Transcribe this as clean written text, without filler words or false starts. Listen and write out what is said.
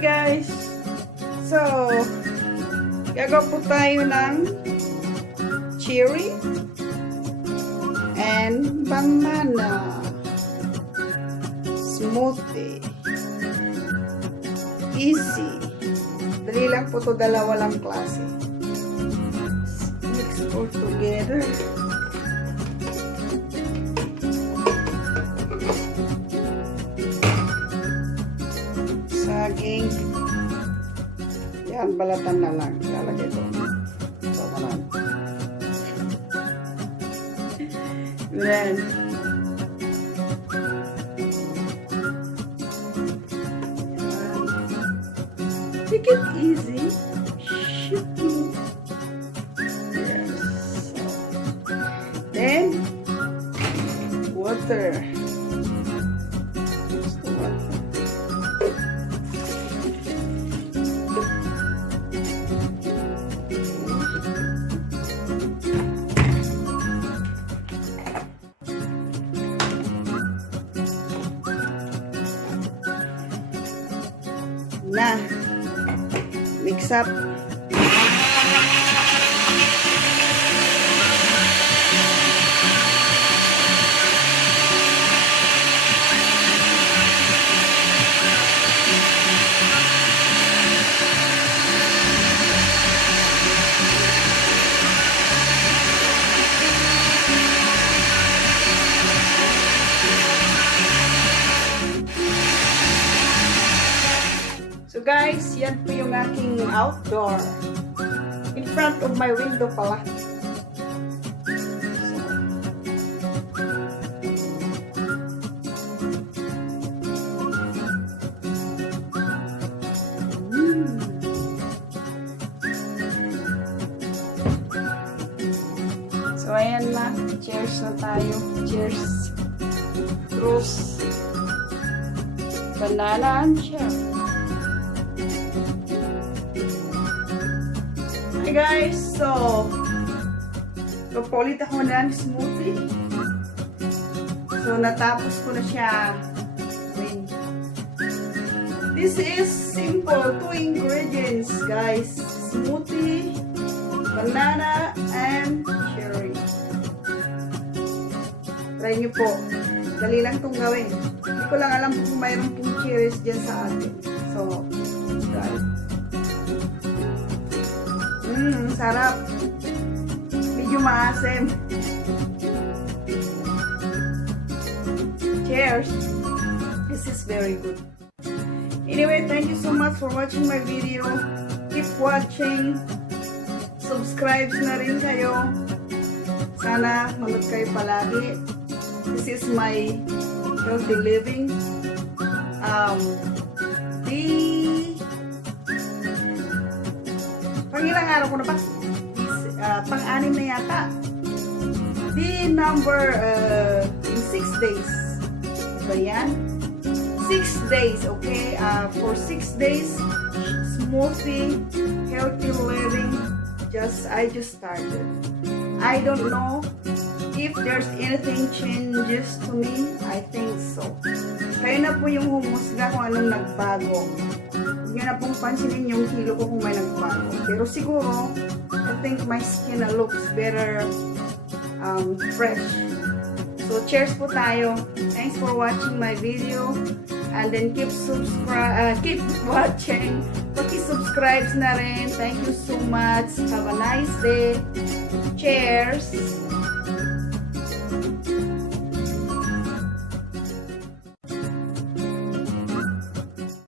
Okay guys, so gagawa po tayo ng cherry and banana smoothie. Easy. Dali lang po to, dalawa lang klase. Mix all together. Saging. Yan, balatan na lang. Lalagay ito. Sama na. Then, take it easy. Shoot me. Yes. Then, water. Just the water. Na mix up. So guys, yan po yung aking outdoor. In front of my window pala. So ayan na. Cheers na tayo. Cheers. Truce. Banana and cherry. Hi guys, so papulit ako ng smoothie. So natapos ko na siya. This is simple, 2 ingredients guys, smoothie, banana and cherry. Try nyo po, dali lang itong gawin. Hindi ko lang alam kung mayroon pong cherries dyan sa atin. So guys, sarap. Medyo maasim. Cheers. This is very good. Anyway, thank you so much for watching my video. Keep watching. Subscribe na rin kayo. Sana manood kayo palagi. This is my healthy living. Pangilang araw ko na pa? Pang-anim na yata. The number in 6 days. Ba yan? 6 days, okay? For 6 days, smoothie, healthy living. I just started. I don't know if there's anything changes to me. I think so. Kayo na po yung humusga kung anong nagbago. Huwag nyo na pong pansinin yung kilo ko kung may nagbago. Pero siguro, I think my skin looks better, fresh. So, cheers po tayo. Thanks for watching my video. And then keep watching. Paki-subscribe na rin. Thank you so much. Have a nice day. Cheers!